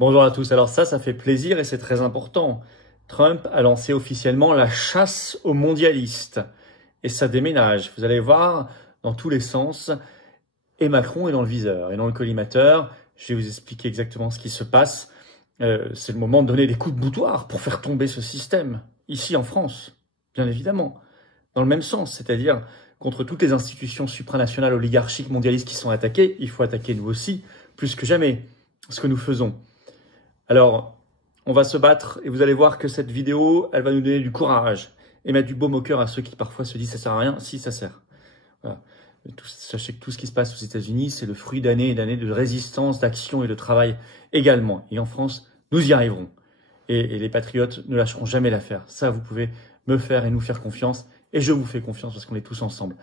Bonjour à tous. Alors ça fait plaisir et c'est très important. Trump a lancé officiellement la chasse aux mondialistes. Et ça déménage. Vous allez voir dans tous les sens. Et Macron est dans le viseur et dans le collimateur. Je vais vous expliquer exactement ce qui se passe. C'est le moment de donner des coups de boutoir pour faire tomber ce système. Ici en France, bien évidemment. Dans le même sens, c'est-à-dire contre toutes les institutions supranationales, oligarchiques, mondialistes qui sont attaquées, il faut attaquer nous aussi, plus que jamais, ce que nous faisons. Alors, on va se battre et vous allez voir que cette vidéo, elle va nous donner du courage et mettre du baume au cœur à ceux qui parfois se disent ça sert à rien. Si, ça sert. Voilà. Sachez que tout ce qui se passe aux États-Unis, c'est le fruit d'années et d'années de résistance, d'action et de travail également. Et en France, nous y arriverons. Et les patriotes ne lâcheront jamais l'affaire. Ça, vous pouvez me faire et nous faire confiance. Et je vous fais confiance parce qu'on est tous ensemble.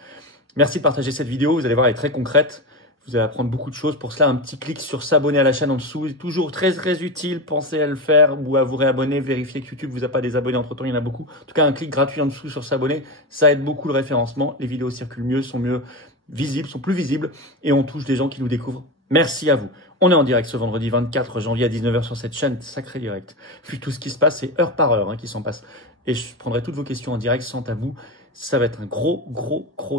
Merci de partager cette vidéo. Vous allez voir, elle est très concrète. Vous allez apprendre beaucoup de choses. Pour cela, un petit clic sur s'abonner à la chaîne en dessous. Toujours très, très utile. Pensez à le faire ou à vous réabonner. Vérifiez que YouTube vous a pas désabonné. Entre-temps, il y en a beaucoup. En tout cas, un clic gratuit en dessous sur s'abonner. Ça aide beaucoup le référencement. Les vidéos circulent mieux, sont mieux visibles, sont plus visibles. Et on touche des gens qui nous découvrent. Merci à vous. On est en direct ce vendredi 24 janvier à 19h sur cette chaîne. Sacré direct. Puis tout ce qui se passe, c'est heure par heure qui s'en passe. Et je prendrai toutes vos questions en direct sans tabou. Ça va être un gros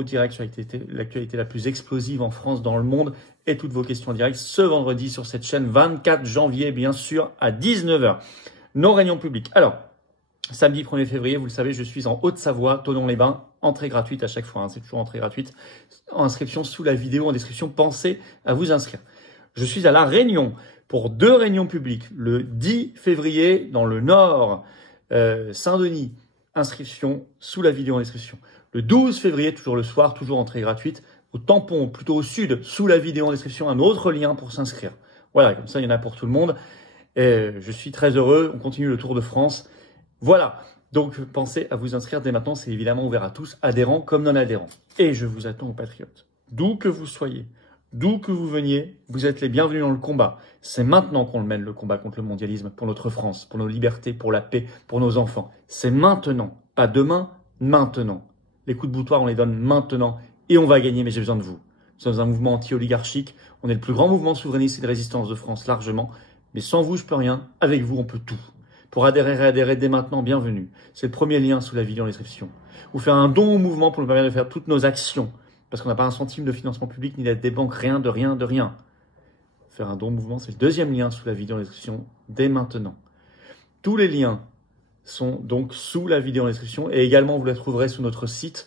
direct sur l'actualité la plus explosive en France, dans le monde, et toutes vos questions en direct ce vendredi sur cette chaîne, 24 janvier, bien sûr, à 19h. Nos réunions publiques. Alors, samedi 1er février, vous le savez, je suis en Haute-Savoie, Thonon-les-Bains, entrée gratuite à chaque fois, c'est toujours entrée gratuite. Inscription sous la vidéo en description, pensez à vous inscrire. Je suis à La Réunion pour 2 réunions publiques, le 10 février dans le Nord, Saint-Denis, inscription sous la vidéo en description. Le 12 février, toujours le soir, toujours entrée gratuite, au Tampon, plutôt au sud, sous la vidéo en description, un autre lien pour s'inscrire. Voilà, comme ça, il y en a pour tout le monde. Et je suis très heureux, on continue le Tour de France. Voilà, donc pensez à vous inscrire dès maintenant, c'est évidemment ouvert à tous, adhérents comme non-adhérents. Et je vous attends aux patriotes, d'où que vous soyez. D'où que vous veniez, vous êtes les bienvenus dans le combat. C'est maintenant qu'on le mène, le combat contre le mondialisme, pour notre France, pour nos libertés, pour la paix, pour nos enfants. C'est maintenant, pas demain, maintenant. Les coups de boutoir, on les donne maintenant et on va gagner, mais j'ai besoin de vous. Nous sommes un mouvement anti-oligarchique, on est le plus grand mouvement souverainiste et de résistance de France, largement. Mais sans vous, je peux rien. Avec vous, on peut tout. Pour adhérer, réadhérer dès maintenant, bienvenue. C'est le premier lien sous la vidéo en description. Ou faire un don au mouvement pour nous permettre de faire toutes nos actions. Parce qu'on n'a pas un centime de financement public, ni d'aide des banques, rien. Faire un don au mouvement, c'est le deuxième lien sous la vidéo en description, dès maintenant. Tous les liens sont donc sous la vidéo en description et également vous les trouverez sur notre site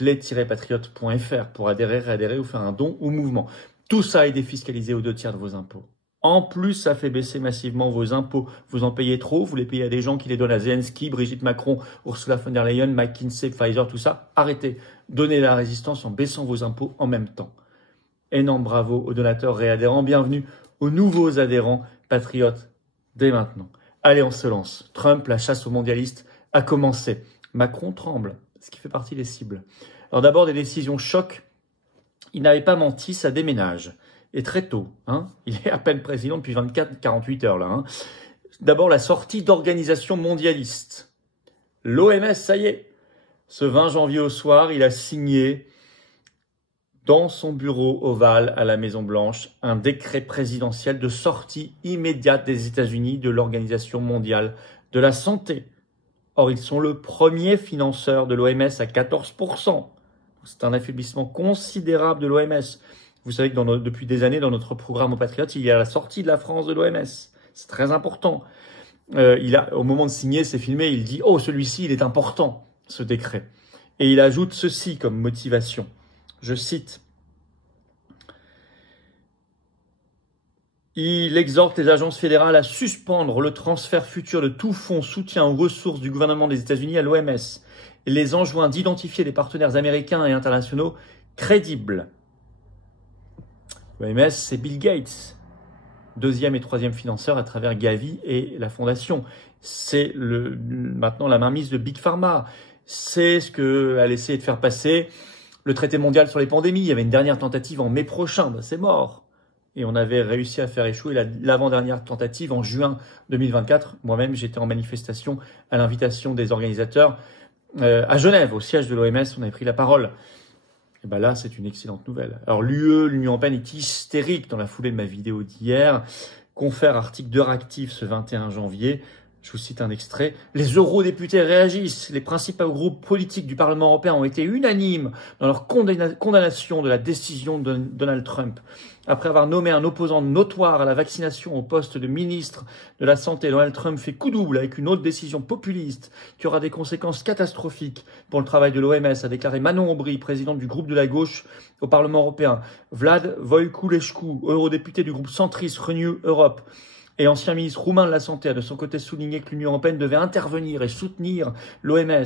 les-patriotes.fr pour adhérer, réadhérer ou faire un don au mouvement. Tout ça est défiscalisé aux 2/3 de vos impôts. En plus, ça fait baisser massivement vos impôts. Vous en payez trop, vous les payez à des gens qui les donnent à Zelensky, Brigitte Macron, Ursula von der Leyen, McKinsey, Pfizer, tout ça. Arrêtez. Donnez la résistance en baissant vos impôts en même temps. Énorme bravo aux donateurs réadhérents. Bienvenue aux nouveaux adhérents patriotes dès maintenant. Allez, on se lance. Trump, la chasse aux mondialistes a commencé. Macron tremble, ce qui fait partie des cibles. Alors d'abord, des décisions choc. Il n'avait pas menti, ça déménage. Et très tôt, il est à peine président depuis 24-48 heures là. D'abord, la sortie d'organisations mondialistes. L'OMS, ça y est. Ce 20 janvier au soir, il a signé dans son bureau ovale à la Maison-Blanche un décret présidentiel de sortie immédiate des États-Unis de l'Organisation mondiale de la santé. Or, ils sont le premier financeur de l'OMS à 14%. C'est un affaiblissement considérable de l'OMS. Vous savez que depuis des années, dans notre programme aux Patriotes, il y a la sortie de la France de l'OMS. C'est très important. Au moment de signer, c'est filmé, il dit « Oh, celui-ci, il est important, ce décret ». Et il ajoute ceci comme motivation. Je cite. Il exhorte les agences fédérales à suspendre le transfert futur de tout fonds soutien aux ressources du gouvernement des États-Unis à l'OMS et les enjoint d'identifier des partenaires américains et internationaux crédibles. L'OMS, c'est Bill Gates, 2e et 3e financeur à travers Gavi et la fondation. C'est maintenant la mainmise de Big Pharma. C'est ce qu'a essayé de faire passer le traité mondial sur les pandémies. Il y avait une dernière tentative en mai prochain, c'est mort. Et on avait réussi à faire échouer l'avant-dernière tentative en juin 2024. Moi-même, j'étais en manifestation à l'invitation des organisateurs à Genève, au siège de l'OMS. On avait pris la parole. Et ben là, c'est une excellente nouvelle. Alors l'UE, l'Union européenne est hystérique dans la foulée de ma vidéo d'hier. confère article d'Euractiv ce 21 janvier. Je vous cite un extrait. Les eurodéputés réagissent. Les principaux groupes politiques du Parlement européen ont été unanimes dans leur condamnation de la décision de Donald Trump. Après avoir nommé un opposant notoire à la vaccination au poste de ministre de la Santé, Donald Trump fait coup double avec une autre décision populiste qui aura des conséquences catastrophiques pour le travail de l'OMS, a déclaré Manon Aubry, présidente du groupe de la gauche au Parlement européen. Vlad Voiculescu, eurodéputé du groupe centriste Renew Europe, et ancien ministre roumain de la Santé, a de son côté souligné que l'Union européenne devait intervenir et soutenir l'OMS.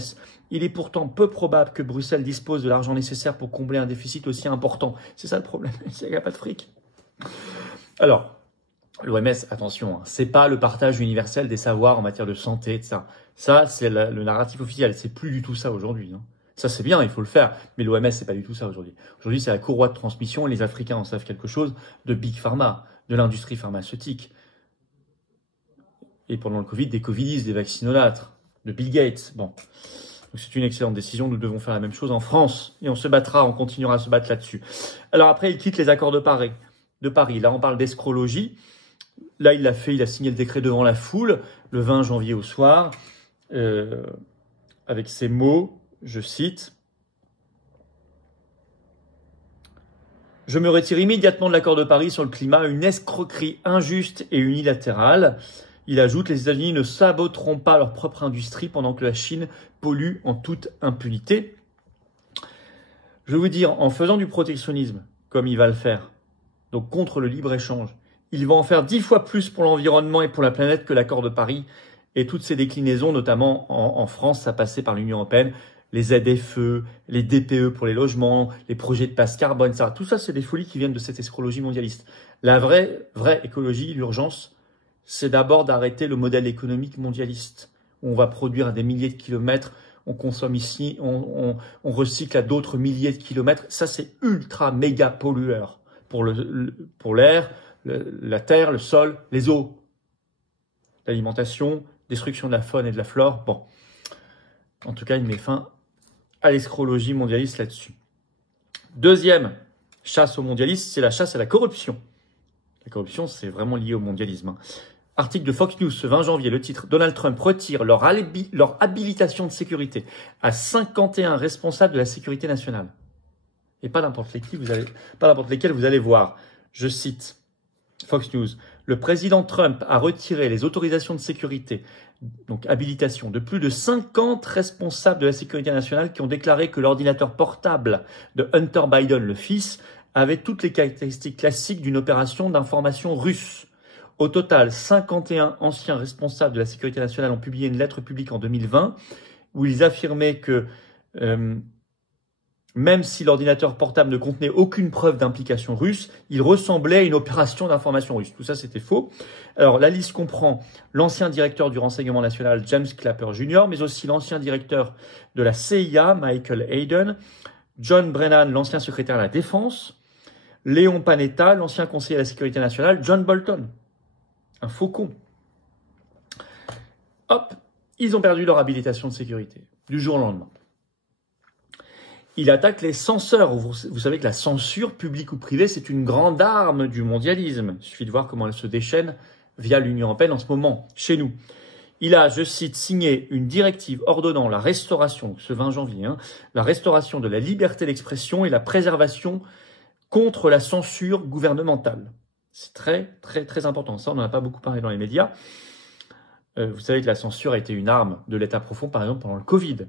Il est pourtant peu probable que Bruxelles dispose de l'argent nécessaire pour combler un déficit aussi important. C'est ça le problème, il n'y a pas de fric. Alors, l'OMS, attention, c'est pas le partage universel des savoirs en matière de santé, etc. Ça, c'est le narratif officiel. C'est plus du tout ça aujourd'hui. Ça, c'est bien, il faut le faire. Mais l'OMS, c'est pas du tout ça aujourd'hui. Aujourd'hui, c'est la courroie de transmission et les Africains en savent quelque chose de Big Pharma, de l'industrie pharmaceutique. Et pendant le Covid, des Covidis, des vaccinolâtres, de Bill Gates. Bon. Donc c'est une excellente décision. Nous devons faire la même chose en France. Et on se battra, on continuera à se battre là-dessus. Alors après, il quitte les accords de Paris. Là, on parle d'escrologie. Là, il a signé le décret devant la foule, le 20 janvier au soir, avec ces mots, je cite. Je me retire immédiatement de l'accord de Paris sur le climat, une escroquerie injuste et unilatérale. Il ajoute, les États-Unis ne saboteront pas leur propre industrie pendant que la Chine pollue en toute impunité. Je vais vous dire, en faisant du protectionnisme, comme il va le faire, donc contre le libre-échange, il va en faire 10 fois plus pour l'environnement et pour la planète que l'accord de Paris. Et toutes ces déclinaisons, notamment en France, ça passait par l'Union européenne, les ZFE, les DPE pour les logements, les projets de passe carbone, etc. Tout ça, c'est des folies qui viennent de cette escrologie mondialiste. La vraie écologie, l'urgence, c'est d'abord d'arrêter le modèle économique mondialiste, où on va produire à des milliers de kilomètres, on consomme ici, on recycle à d'autres milliers de kilomètres. Ça, c'est ultra méga pollueur pour l'air, la terre, le sol, les eaux, l'alimentation, destruction de la faune et de la flore. Bon, en tout cas, il met fin à l'escrologie mondialiste là-dessus. Deuxième chasse aux mondialistes, c'est la chasse à la corruption. La corruption, c'est vraiment lié au mondialisme. Article de Fox News, ce 20 janvier, le titre « Donald Trump retire leur habilitation de sécurité à 51 responsables de la sécurité nationale ». Et pas n'importe lesquels vous allez voir. Je cite Fox News. Le président Trump a retiré les autorisations de sécurité, donc habilitation, de plus de 50 responsables de la sécurité nationale qui ont déclaré que l'ordinateur portable de Hunter Biden, le fils, avait toutes les caractéristiques classiques d'une opération d'information russe. Au total, 51 anciens responsables de la sécurité nationale ont publié une lettre publique en 2020 où ils affirmaient que même si l'ordinateur portable ne contenait aucune preuve d'implication russe, il ressemblait à une opération d'information russe. Tout ça, c'était faux. Alors, la liste comprend l'ancien directeur du renseignement national, James Clapper Jr., mais aussi l'ancien directeur de la CIA, Michael Hayden, John Brennan, l'ancien secrétaire à la Défense, Léon Panetta, l'ancien conseiller à la sécurité nationale, John Bolton, un faucon. Hop, ils ont perdu leur habilitation de sécurité, du jour au lendemain. Il attaque les censeurs. Vous savez que la censure, publique ou privée, c'est une grande arme du mondialisme. Il suffit de voir comment elle se déchaîne via l'Union européenne en ce moment, chez nous. Il a, je cite, signé une directive ordonnant la restauration, ce 20 janvier, la restauration de la liberté d'expression et la préservation contre la censure gouvernementale. C'est très, très, très important. Ça, on n'en a pas beaucoup parlé dans les médias. Vous savez que la censure a été une arme de l'État profond, par exemple, pendant le Covid.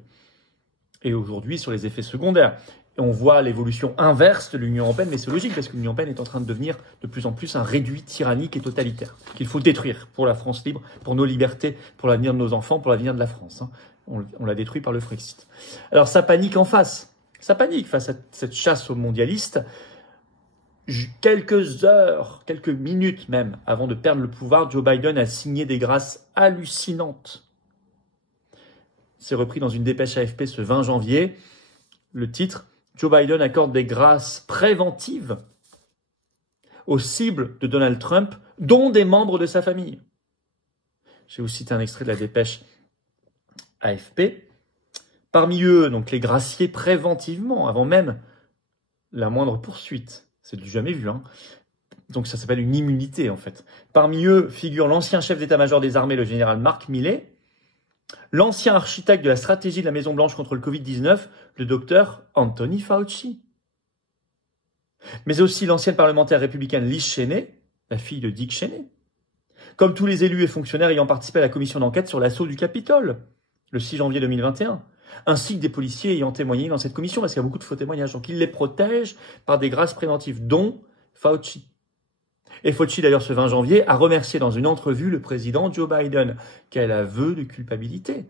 Et aujourd'hui, sur les effets secondaires. Et on voit l'évolution inverse de l'Union européenne, mais c'est logique, parce que l'Union européenne est en train de devenir de plus en plus un réduit tyrannique et totalitaire, qu'il faut détruire pour la France libre, pour nos libertés, pour l'avenir de nos enfants, pour l'avenir de la France. On l'a détruit par le Frexit. Alors ça panique en face. Ça panique face à cette chasse aux mondialistes. Quelques heures, quelques minutes même, avant de perdre le pouvoir, Joe Biden a signé des grâces hallucinantes. C'est repris dans une dépêche AFP ce 20 janvier. Le titre, Joe Biden accorde des grâces préventives aux cibles de Donald Trump, dont des membres de sa famille. Je vais vous citer un extrait de la dépêche AFP. Parmi eux, donc les graciés préventivement, avant même la moindre poursuite. C'est du jamais vu, Donc ça s'appelle une immunité, en fait. Parmi eux figure l'ancien chef d'état-major des armées, le général Mark Milley, l'ancien architecte de la stratégie de la Maison-Blanche contre le Covid-19, le docteur Anthony Fauci. Mais aussi l'ancienne parlementaire républicaine Liz Cheney, la fille de Dick Cheney. Comme tous les élus et fonctionnaires ayant participé à la commission d'enquête sur l'assaut du Capitole, le 6 janvier 2021, ainsi que des policiers ayant témoigné dans cette commission, parce qu'il y a beaucoup de faux témoignages. Donc ils les protègent par des grâces préventives, dont Fauci. Et Fauci, d'ailleurs, ce 20 janvier, a remercié dans une entrevue le président Joe Biden. Quel aveu de culpabilité.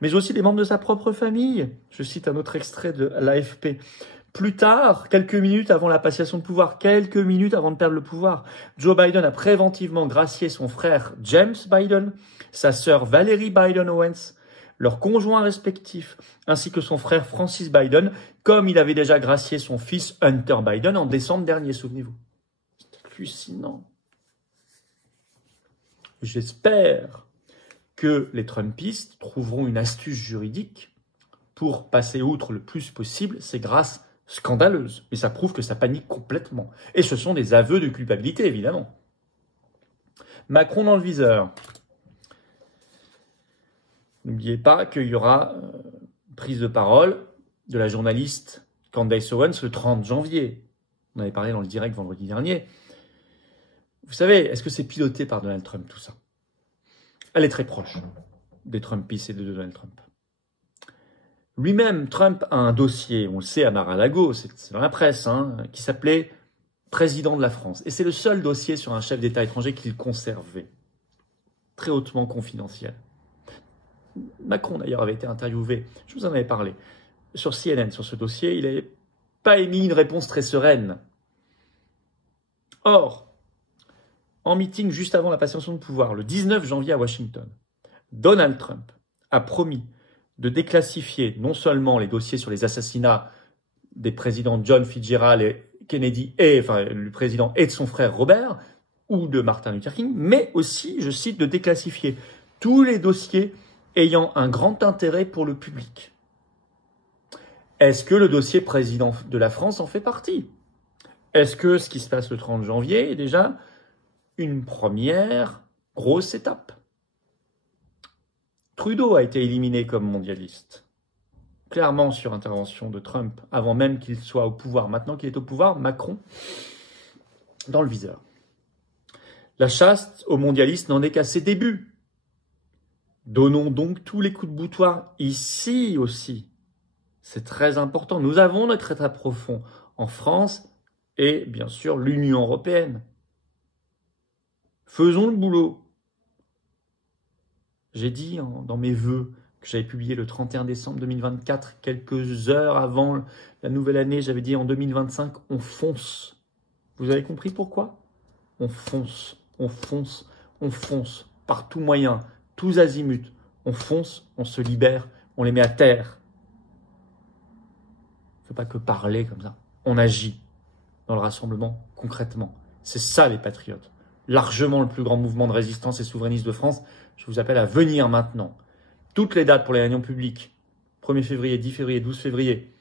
Mais aussi les membres de sa propre famille. Je cite un autre extrait de l'AFP. Plus tard, quelques minutes avant la passation de pouvoir, quelques minutes avant de perdre le pouvoir, Joe Biden a préventivement gracié son frère James Biden, sa sœur Valerie Biden-Owens, leurs conjoints respectifs, ainsi que son frère Francis Biden, comme il avait déjà gracié son fils Hunter Biden en décembre dernier, souvenez-vous. C'est hallucinant. J'espère que les Trumpistes trouveront une astuce juridique pour passer outre le plus possible ces grâces scandaleuses. Mais ça prouve que ça panique complètement. Et ce sont des aveux de culpabilité, évidemment. Macron dans le viseur. N'oubliez pas qu'il y aura prise de parole de la journaliste Candace Owens le 30 janvier. On avait parlé dans le direct vendredi dernier. Vous savez, est-ce que c'est piloté par Donald Trump, tout ça? Elle est très proche des Trumpistes et de Donald Trump. Lui-même, Trump a un dossier, on le sait, à Mar-a-Lago, c'est dans la presse, qui s'appelait « Président de la France ». Et c'est le seul dossier sur un chef d'État étranger qu'il conservait, très hautement confidentiel. Macron, d'ailleurs, avait été interviewé, je vous en avais parlé, sur CNN, sur ce dossier. Il n'avait pas émis une réponse très sereine. Or, en meeting juste avant la passation de pouvoir, le 19 janvier à Washington, Donald Trump a promis de déclassifier non seulement les dossiers sur les assassinats des présidents John Fitzgerald et Kennedy, le président et de son frère Robert, ou de Martin Luther King, mais aussi, je cite, de déclassifier tous les dossiers ayant un grand intérêt pour le public. Est-ce que le dossier président de la France en fait partie? Est-ce que ce qui se passe le 30 janvier est déjà une première grosse étape? Trudeau a été éliminé comme mondialiste, clairement sur intervention de Trump, avant même qu'il soit au pouvoir. Maintenant qu'il est au pouvoir, Macron, dans le viseur. La chasse aux mondialistes n'en est qu'à ses débuts. Donnons donc tous les coups de boutoir ici aussi. C'est très important. Nous avons notre état profond en France et bien sûr l'Union européenne. Faisons le boulot. J'ai dit dans mes vœux que j'avais publié le 31 décembre 2024, quelques heures avant la nouvelle année, j'avais dit en 2025, on fonce. Vous avez compris pourquoi? On fonce, on fonce, on fonce, par tout moyen, tous azimuts. On fonce, on se libère, on les met à terre. Il ne faut pas que parler comme ça. On agit dans le rassemblement concrètement. C'est ça les patriotes. Largement le plus grand mouvement de résistance et souverainiste de France. Je vous appelle à venir maintenant. Toutes les dates pour les réunions publiques, 1er février, 10 février, 12 février,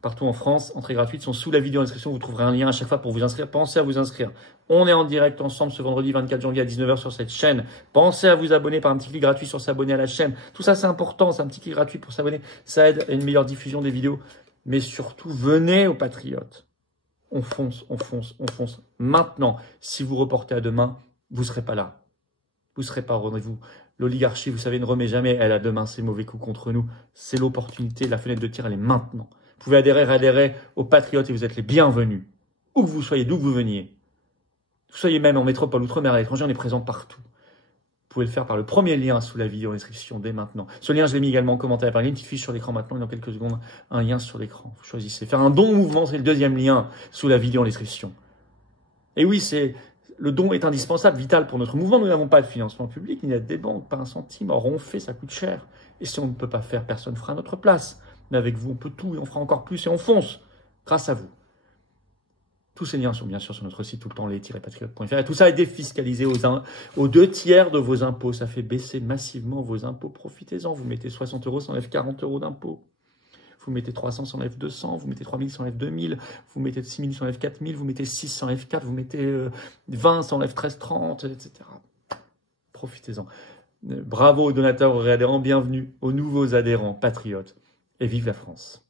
partout en France, entrées gratuites, sont sous la vidéo en description. Vous trouverez un lien à chaque fois pour vous inscrire. Pensez à vous inscrire. On est en direct ensemble ce vendredi 24 janvier à 19h sur cette chaîne. Pensez à vous abonner par un petit clic gratuit sur s'abonner à la chaîne. Tout ça, c'est important. C'est un petit clic gratuit pour s'abonner. Ça aide à une meilleure diffusion des vidéos. Mais surtout, venez aux patriotes. On fonce, on fonce, on fonce. Maintenant, si vous reportez à demain, vous ne serez pas là. Vous ne serez pas au rendez-vous. L'oligarchie, vous savez, ne remet jamais, elle a demain ses mauvais coups contre nous. C'est l'opportunité, la fenêtre de tir, elle est maintenant. Vous pouvez adhérer aux patriotes et vous êtes les bienvenus. Où que vous soyez, d'où que vous veniez. Vous soyez même en métropole, outre-mer, à l'étranger, on est présent partout. Vous pouvez le faire par le premier lien sous la vidéo en description dès maintenant. Ce lien, je l'ai mis également en commentaire. Il y a une petite fiche sur l'écran maintenant et dans quelques secondes, un lien sur l'écran. Vous choisissez. Faire un don mouvement, c'est le deuxième lien sous la vidéo en description. Et oui, le don est indispensable, vital pour notre mouvement. Nous n'avons pas de financement public, ni d'aide des banques, pas un centime. Or, on fait, ça coûte cher. Et si on ne peut pas faire, personne ne fera à notre place. Mais avec vous, on peut tout et on fera encore plus et on fonce grâce à vous. Tous ces liens sont bien sûr sur notre site tout le temps, les-patriotes.fr. Et tout ça est défiscalisé aux 2 tiers de vos impôts. Ça fait baisser massivement vos impôts. Profitez-en. Vous mettez 60 €, ça enlève 40 € d'impôts. vous mettez 300, ça enlève 200, vous mettez 3000, ça enlève 2000, vous mettez 6000, ça enlève 4000, vous mettez 6, ça enlève 4, vous mettez 20, ça enlève 13,30, etc. Profitez-en. Bravo aux donateurs, aux réadhérents, bienvenue aux nouveaux adhérents patriotes et vive la France.